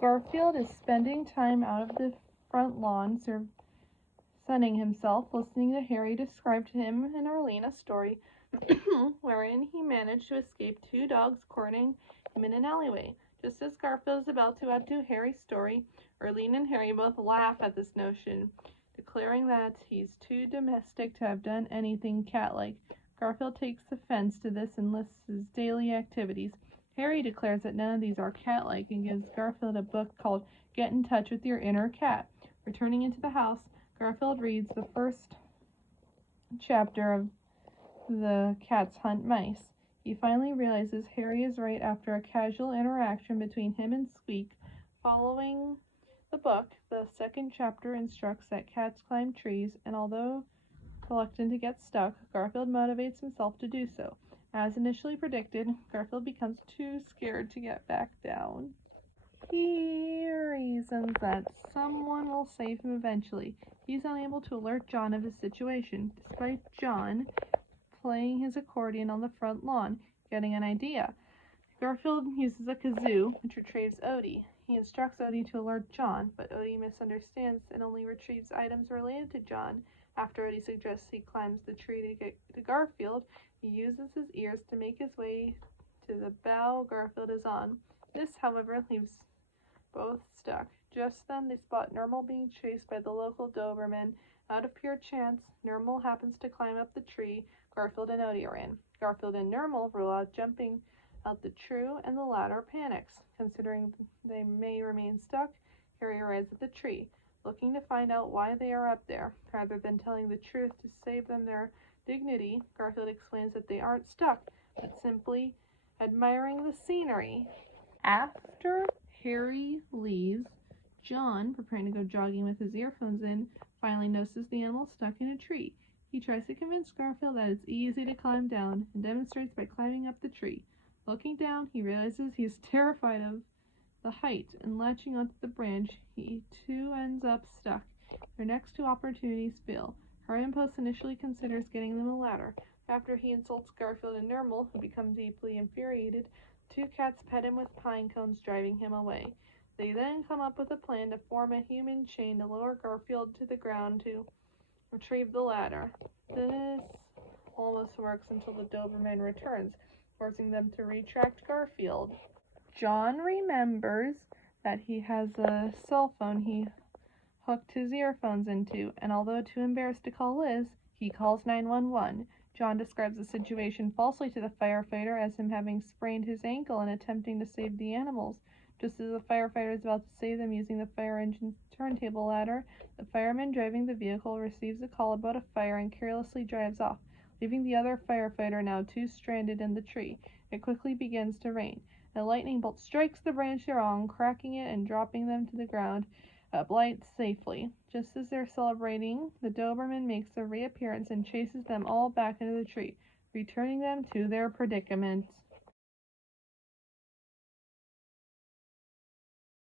Garfield is spending time out of the front lawn, sunning himself, listening to Harry describe to him and Arlene a story wherein he managed to escape two dogs cornering him in an alleyway. Just as Garfield is about to add to Harry's story, Arlene and Harry both laugh at this notion, declaring that he's too domestic to have done anything cat-like. Garfield takes offense to this and lists his daily activities. Harry declares that none of these are cat-like and gives Garfield a book called Get in Touch with Your Inner Cat. Returning into the house, Garfield reads the first chapter of The Cats Hunt Mice. He finally realizes Harry is right after a casual interaction between him and Squeak. Following the book, the second chapter instructs that cats climb trees, and although reluctant to get stuck, Garfield motivates himself to do so. As initially predicted, Garfield becomes too scared to get back down. He reasons that someone will save him eventually. He's unable to alert John of his situation, despite John playing his accordion on the front lawn, getting an idea. Garfield uses a kazoo, which retrieves Odie. He instructs Odie to alert John, but Odie misunderstands and only retrieves items related to John. After Odie suggests he climbs the tree to get to Garfield, he uses his ears to make his way to the bough Garfield is on. This, however, leaves both stuck. Just then, they spot Normal being chased by the local Doberman. Out of pure chance, Normal happens to climb up the tree Garfield and Odie are in. Garfield and Normal rule out jumping out the tree, and the latter panics. Considering they may remain stuck, Harry arrives at the tree, looking to find out why they are up there. Rather than telling the truth to save them their dignity, Garfield explains that they aren't stuck, but simply admiring the scenery. After Harry leaves, John, preparing to go jogging with his earphones in, finally notices the animal stuck in a tree. He tries to convince Garfield that it's easy to climb down, and demonstrates by climbing up the tree. Looking down, he realizes he is terrified of the height, and latching onto the branch, he too ends up stuck. Their next two opportunities fail. Harry Post initially considers getting them a ladder. After he insults Garfield and Normal, who become deeply infuriated, two cats pet him with pine cones, driving him away. They then come up with a plan to form a human chain to lower Garfield to the ground to retrieve the ladder. This almost works until the Doberman returns, forcing them to retract Garfield. John remembers that he has a cell phone he hooked his earphones into, and although too embarrassed to call Liz, he calls 911. John describes the situation falsely to the firefighter as him having sprained his ankle and attempting to save the animals. Just as the firefighter is about to save them using the fire engine's turntable ladder, the fireman driving the vehicle receives a call about a fire and carelessly drives off, leaving the other firefighter now too stranded in the tree. It quickly begins to rain. A lightning bolt strikes the branch they're on, cracking it and dropping them to the ground, blight safely. Just as they're celebrating, the Doberman makes a reappearance and chases them all back into the tree, returning them to their predicament.